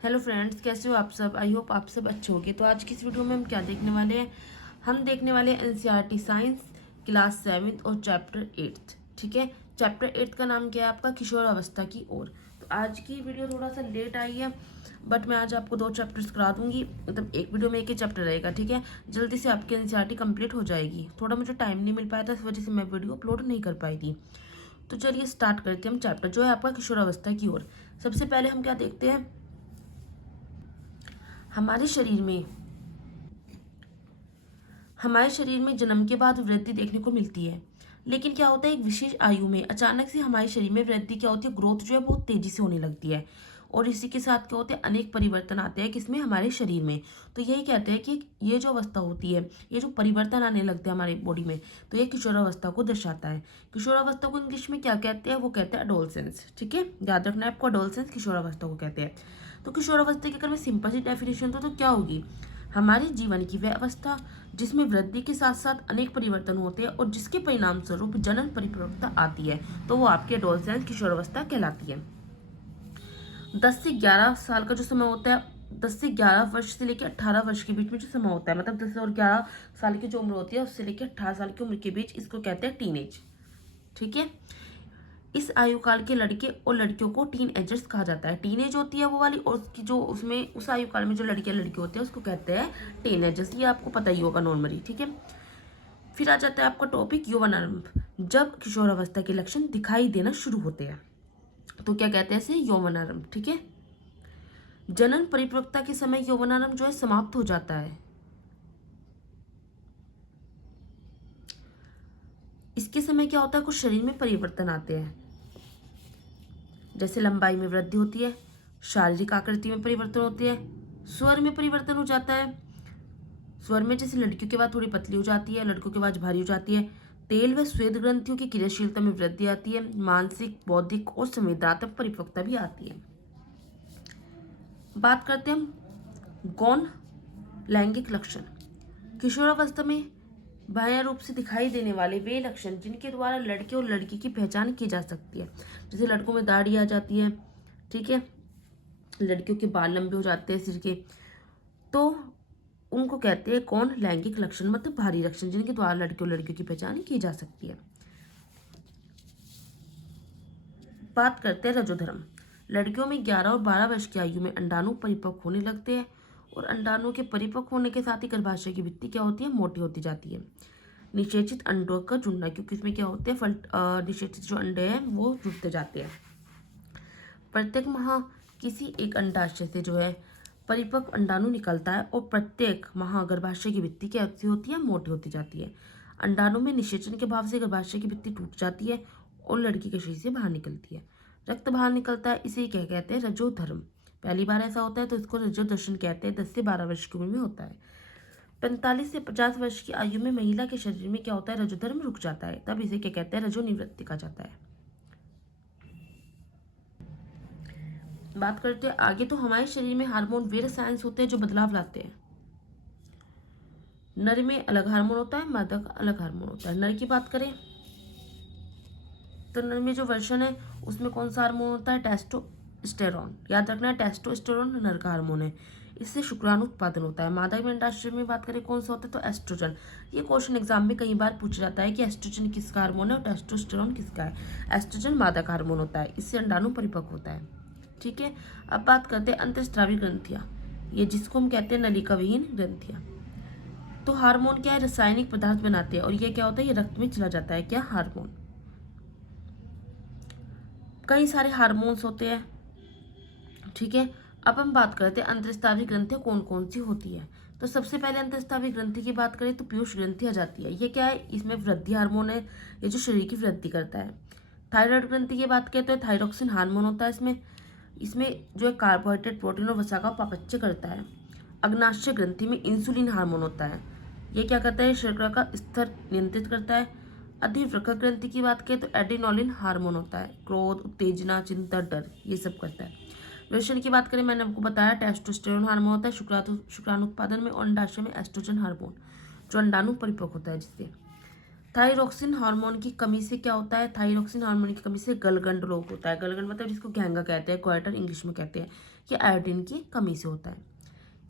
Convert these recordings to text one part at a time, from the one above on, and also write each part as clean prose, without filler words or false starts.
Hello friends, कैसे हो आप सब। आई होप आप सब अच्छे होंगे। तो आज की इस वीडियो में हम क्या देखने वाले हैं, हम देखने वाले हैं एनसीईआरटी साइंस क्लास 7 और चैप्टर 8। ठीक है, चैप्टर 8 का नाम क्या है आपका, किशोर अवस्था की ओर। तो आज की वीडियो थोड़ा सा लेट आई है, बट मैं आज आपको 2 चैप्टर्स करा दूंगी। मतलब एक वीडियो में एक ही चैप्टर रहेगा। ठीक है, जल्दी से आपकी एनसीईआरटी कंप्लीट हो जाएगी। थोड़ा मुझे टाइम नहीं मिल पाया था, इस वजह से मैं वीडियो अपलोड नहीं कर पाई थी। तो चलिए स्टार्ट करते हैं हम चैप्टर जो है आपका किशोर अवस्था की ओर। सबसे पहले हम क्या देखते हैं, हमारे शरीर में हमारे शरीर में जन्म के बाद वृद्धि देखने को मिलती है। लेकिन क्या होता है, एक विशेष आयु में अचानक से हमारे शरीर में वृद्धि क्या होती है, ग्रोथ जो है बहुत तेजी से होने लगती है। और इसी के साथ क्या होते हैं, अनेक परिवर्तन आते हैं किसमें, हमारे शरीर में। तो यही कहते हैं कि ये जो अवस्था होती है, ये जो परिवर्तन आने लगते हैं हमारी बॉडी में, तो ये किशोरावस्था को दर्शाता है। किशोरावस्था को इंग्लिश में क्या कहते हैं, वो कहते हैं एडोलसेंस। ठीक है, याद रखना है आपको, एडोलसेंस किशोरावस्था को कहते हैं। तो किशोरावस्था की अगर मैं सिंपल सी डेफिनेशन तो क्या होगी, हमारे जीवन की वह अवस्था जिसमें वृद्धि के साथ साथ अनेक परिवर्तन होते हैं और जिसके परिणाम स्वरूप जनन परिपक्वता आती है, तो वो आपकी एडोलसेंस किशोरावस्था कहलाती है। 10 से 11 साल का जो समय होता है, 10 से 11 वर्ष से लेकर 18 वर्ष के बीच में जो समय होता है, मतलब 10 और 11 साल की जो उम्र होती है उससे लेकर 18 साल की उम्र के बीच, इसको कहते हैं टीनेज। ठीक है, इस आयु काल के लड़के और लड़कियों को टीन एजर्स कहा जाता है। टीन एज होती है वो वाली, और उसकी जो उसमें उस आयु काल में जो लड़के लड़के होते हैं उसको कहते हैं टीन एजर्स। ये आपको पता ही होगा नॉर्मली। ठीक है, फिर आ जाता है आपका टॉपिक यौवनारंभ, जब किशोरावस्था के लक्षण दिखाई देना शुरू होते हैं, तो क्या कहते हैं इसे, यौवनारंभ। ठीक है, जनन परिपक्वता के समय यौवनारंभ जो है समाप्त हो जाता है। इसके समय क्या होता है, कुछ शरीर में परिवर्तन आते हैं, जैसे लंबाई में वृद्धि होती है, शारीरिक आकृति में परिवर्तन होती है, स्वर में परिवर्तन हो जाता है। स्वर में जैसे लड़कियों की आवाज थोड़ी पतली हो जाती है, लड़कों की आवाज भारी हो जाती है। तेल व श्वेत ग्रंथियों की क्रियाशीलता में वृद्धि आती है। मानसिक, बौद्धिक और संवेदनात्मक परिपक्वता भी आती है। बात करते हैं हम गौण लैंगिक लक्षण। किशोरावस्था में बाह्य रूप से दिखाई देने वाले वे लक्षण जिनके द्वारा लड़के और लड़की की पहचान की जा सकती है, जैसे लड़कों में दाढ़ी आ जाती है, ठीक है, लड़कियों के बाल लंबे हो जाते हैं सिर के, तो उनको कहते हैं कौन, लैंगिक लक्षण, मतलब भारी लक्षण जिनके द्वारा लड़के और लड़कियों की पहचान की जा सकती है। बात करते हैं रजोधर्म। लड़कियों में 11 और 12 वर्ष की आयु में अंडाणु परिपक्व होने लगते हैं, और अंडाणु के परिपक्व होने के साथ ही गर्भाशय की भित्ति क्या होती है, मोटी होती जाती है। निषेचित अंडों का जुड़ना, क्योंकि इसमें क्या होते हैं, निषेचित जो अंडे हैं वो जुड़ते जाते हैं। प्रत्येक माह किसी एक अंडाशय से जो है परिपक्व अंडाणु निकलता है, और प्रत्येक माह गर्भाशय की भित्ति क्या होती है, मोटी होती जाती है। अंडाणु में निषेचन के भाव से गर्भाशय की भित्ति टूट जाती है और लड़की के शरीर से बाहर निकलती है, रक्त बाहर निकलता है। इसे क्या कहते हैं, रजोधर्म। पहली बार ऐसा होता है तो इसको रजोदर्शन कहते हैं। 10 से 12 वर्ष की उम्र में होता है। 45 से 50 वर्ष की आयु में महिला के शरीर में क्या होता है, रजोधर्म रुक जाता है, तब इसे क्या कहते हैं, रजोनिवृत्ति कहा जाता है। बात करते हैं आगे, तो हमारे शरीर में हार्मोन वे रसायन होते हैं जो बदलाव लाते हैं। नर में अलग हार्मोन होता है, मादा का अलग हार्मोन होता है। नर की बात करें तो नर में जो वर्षन है उसमें कौन सा हार्मोन होता है, टेस्टोस्टेरोन। याद रखना है, टेस्टोस्टेरोन नर का हार्मोन है, इससे शुक्राणु उत्पादन होता है। मादा में अंडाशय में बात करें कौन सा होता है, तो एस्ट्रोजन। ये क्वेश्चन एग्जाम में कई बार पूछा जाता है कि एस्ट्रोजन किसका हार्मोन है और टेस्टोस्टेरोन किसका है। एस्ट्रोजन मादा का हार्मोन होता है, इससे अंडाणु परिपक्व होता है। ठीक है, अब बात करते हैं अंतःस्रावी ग्रंथियां, ये जिसको हम कहते हैं नलिका विहीन ग्रंथियां। तो हार्मोन क्या है, रासायनिक पदार्थ बनाते हैं, और ये क्या होता है, ये रक्त में चला जाता है, क्या, हार्मोन। कई सारे हार्मोन्स होते हैं। ठीक है, अब हम बात करते हैं अंतःस्रावी ग्रंथियां कौन कौन सी होती है। तो सबसे पहले अंतःस्रावी ग्रंथि की बात करें तो पीयूष ग्रंथि आ जाती है। ये क्या है, इसमें वृद्धि हार्मोन है, ये जो शरीर की वृद्धि करता है। थायराइड ग्रंथि की बात करें तो थायरोक्सिन हार्मोन होता है इसमें, इसमें जो है कार्बोहाइड्रेट, प्रोटीन और वसा का उपापचय करता है। अग्नाशय ग्रंथि में इंसुलिन हार्मोन होता है, ये क्या करता है, शर्करा का स्तर नियंत्रित करता है। अधिवृक्क ग्रंथि की बात करें तो एड्रेनालिन हार्मोन होता है, क्रोध, उत्तेजना, चिंता, डर, ये सब करता है। वृषण की बात करें, मैंने आपको बताया टेस्टोस्टेरोन हार्मोन होता है शुक्राणु उत्पादन में, और अंडाशय में एस्ट्रोजन हार्मोन जो अंडाणु परिपक्व होता है जिससे। थायरॉक्सिन हार्मोन की कमी से क्या होता है? थायरॉक्सिन हार्मोन की कमी से गलगंड रोग होता है। गलगंड मतलब जिसको घेंगा कहते हैं, क्वार्टर इंग्लिश में कहते हैं। ये आयोडीन की कमी से होता है।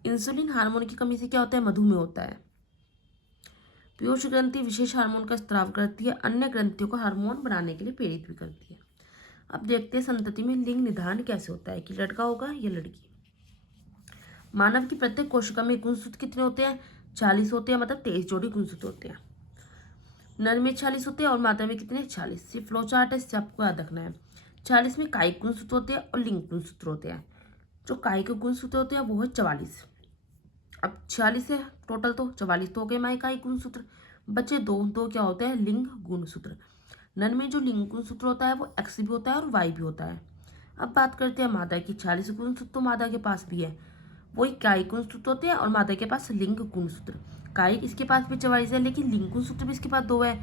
इंसुलिन हार्मोन की कमी से क्या होता है? मधुमेह होता है। पीयूष ग्रंथि विशेष हार्मोन का स्त्राव करती है, अन्य ग्रंथियों को हार्मोन बनाने के लिए प्रेरित भी करती है। अब देखते हैं संतति में लिंग निर्धारण कैसे होता है, कि लड़का होगा या लड़की। मानव की प्रत्येक कोशिका में गुणसूत्र कितने होते हैं? 40 होते हैं, मतलब 23 जोड़ी गुणसूत्र होते हैं। नर में 40 होते हैं और मादा में कितने? 40। सिर्फ फ्लो चार्ट है, इससे आपको याद रखना है। 40 में कायिक गुणसूत्र होते हैं और लिंग गुणसूत्र होते हैं। जो कायिक गुणसूत्र होते हैं वो है 44। अब 46 है टोटल, तो 44 तो हो गए माई कायिक गुणसूत्र, बचे दो क्या होते हैं? लिंग गुणसूत्र। नर में जो लिंग गुणसूत्र होता है वो एक्स भी होता है और वाई भी होता है। अब बात करते हैं मादा की। 40 गुणसूत्र तो मादा के पास भी है, वही कायिक गुणसूत्र होते हैं और मादा के पास लिंग गुणसूत्र। कायिक इसके पास भी 44 है, लेकिन लिंग गुणसूत्र भी इसके पास 2 है।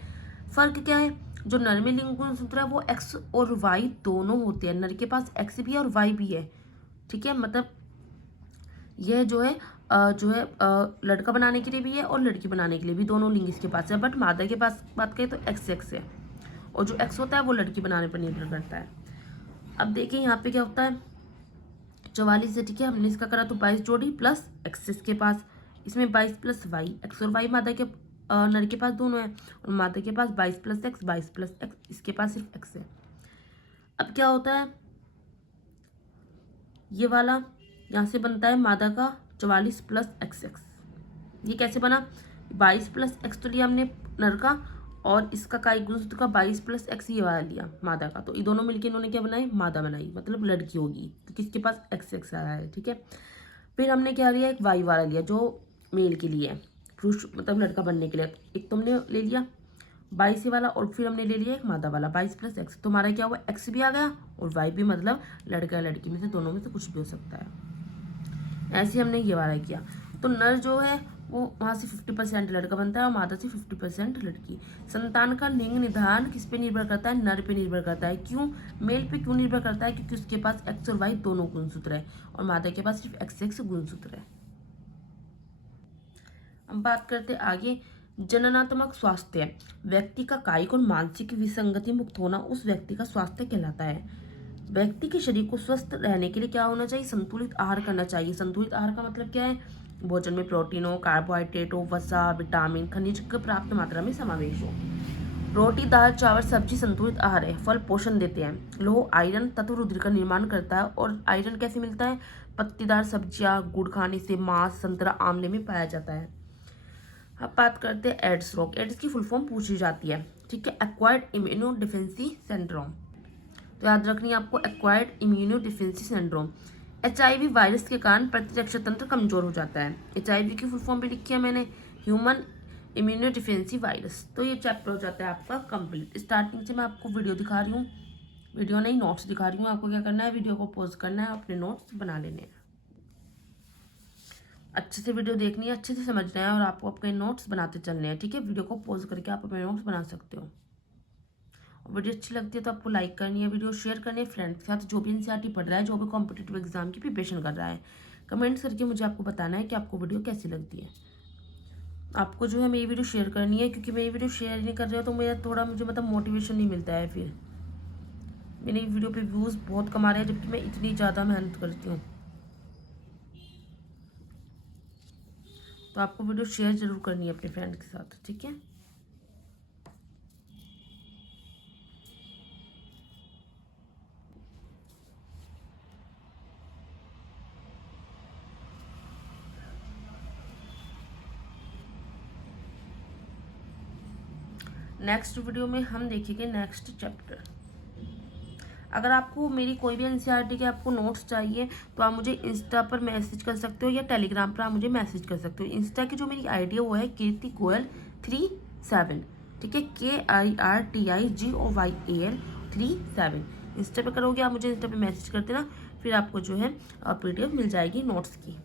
फर्क क्या है? जो नर में लिंग गुणसूत्र है वो एक्स और वाई दोनों होते हैं। नर के पास एक्स भी है और वाई भी है, ठीक है। मतलब यह जो है लड़का बनाने के लिए भी है और लड़की बनाने के लिए भी, दोनों लिंग इसके पास है। बट मादा के पास बात करें तो एक्स है, और जो एक्स होता है वो लड़की बनाने पर निर्भर करता है। अब देखिए यहाँ पे क्या होता है, 44 है, ठीक है। हमने इसका करा तो 22 जोड़ी प्लस एक्स इसके पास, इसमें 22 प्लस वाई, एक्स और वाई मादा के नर के पास दोनों है, और मादा के पास 22 प्लस एक्स, 22 प्लस एक्स, इसके पास सिर्फ एक्स है। अब क्या होता है, ये वाला यहाँ से बनता है मादा का 44 प्लस एक्स एक्स। ये कैसे बना? 22 प्लस एक्स तो लिया हमने नर का, और इसका कायिक गुणसूत्र का 22 प्लस एक्स ये वाला लिया मादा का, तो ये दोनों मिलकर इन्होंने क्या बनाई? मादा बनाई, मतलब लड़की होगी क्योंकि इसके पास एक्स एक्स आया है, ठीक है। फिर हमने क्या लिया? एक वाई वाला लिया जो मेल के लिए है, पुरुष मतलब लड़का बनने के लिए। एक तो हमने ले लिया 22 वाला, और फिर हमने ले लिया एक मादा वाला 22 प्लस एक्स। तो हमारा क्या हुआ? एक्स भी आ गया और वाई भी, मतलब लड़का लड़की में से दोनों में से कुछ भी हो सकता है। ऐसे हमने ये वाला किया। तो नर जो है वो वहाँ से 50% लड़का बनता है और मादा से 50% लड़की। संतान का लिंग निर्धारण किस पे निर्भर करता है? नर पे निर्भर करता है। क्यों? मेल पे क्यों निर्भर करता है? क्योंकि उसके पास एक्स और वाई दोनों गुणसूत्र है, और मादा के पास सिर्फ एक्स एक्स गुणसूत्र है। अब बात करते आगे, जननात्मक स्वास्थ्य। व्यक्ति का कायिक और मानसिक विसंगति मुक्त होना उस व्यक्ति का स्वास्थ्य कहलाता है। व्यक्ति के शरीर को स्वस्थ रहने के लिए क्या होना चाहिए? संतुलित आहार करना चाहिए। संतुलित आहार का मतलब क्या है? भोजन में प्रोटीन हो, कार्बोहाइड्रेट हो, वसा, विटामिन, खनिज का पर्याप्त मात्रा में समावेश हो। रोटी, दाल, चावल, सब्जी संतुलित आहार है। फल पोषण देते हैं। लोह आयरन तत्व रुधिर का निर्माण करता है। और आयरन कैसे मिलता है? पत्तीदार सब्जियां, गुड़ खाने से, मांस, संतरा, आंवले में पाया जाता है। अब बात करते हैं एड्स रोग। एड्स की फुल फॉर्म पूछी जाती है, ठीक है। एक्वायर्ड इम्यूनो डिफेंसी सिंड्रोम, तो याद रखनी है आपको, acquired immuno डिफेंसी syndrome. HIV virus के कारण प्रतिरक्षा तंत्र कमजोर हो जाता है। HIV की फुल फॉर्म भी लिखी है मैंने, ह्यूमन इम्यूनो डिफेंसी वायरस। तो ये चैप्टर हो जाता है आपका कंप्लीट। स्टार्टिंग से मैं आपको वीडियो दिखा रही हूँ, वीडियो नहीं नोट्स दिखा रही हूँ। आपको क्या करना है? वीडियो को पॉज करना है, अपने नोट्स बना लेने हैं। अच्छे से वीडियो देखनी है, अच्छे से समझना है, और आपको अपने नोट्स बनाते चलने हैं, ठीक है। वीडियो को पॉज करके आप अपने नोट्स बना सकते हो। वीडियो अच्छी लगती है तो आपको लाइक करनी है, वीडियो शेयर करनी है फ्रेंड्स के साथ, जो भी NCERT पढ़ रहा है, जो भी कॉम्पिटिटिव एग्जाम की प्रिपरेशन कर रहा है। कमेंट्स करके मुझे आपको बताना है कि आपको वीडियो कैसी लगती है। आपको जो है मेरी वीडियो शेयर करनी है, क्योंकि मेरी वीडियो शेयर नहीं कर रहे हो तो मेरा थोड़ा मुझे मतलब मोटिवेशन नहीं मिलता है। फिर मेरी वीडियो पे व्यूज़ बहुत कम आ रहे हैं, जबकि मैं इतनी ज़्यादा मेहनत करती हूँ। तो आपको वीडियो शेयर जरूर करनी है अपने फ्रेंड के साथ, ठीक है। नेक्स्ट वीडियो में हम देखेंगे नेक्स्ट चैप्टर। अगर आपको मेरी कोई भी NCERT के आपको नोट्स चाहिए तो आप मुझे इंस्टा पर मैसेज कर सकते हो, या टेलीग्राम पर आप मुझे मैसेज कर सकते हो। इंस्टा की जो मेरी आईडी है वो है कीर्ति गोयल 37, ठीक है, KIRTIGOYAL 37। इंस्टा पे करोगे आप मुझे, इंस्टा पे मैसेज कर देना, फिर आपको जो है PDF मिल जाएगी नोट्स की।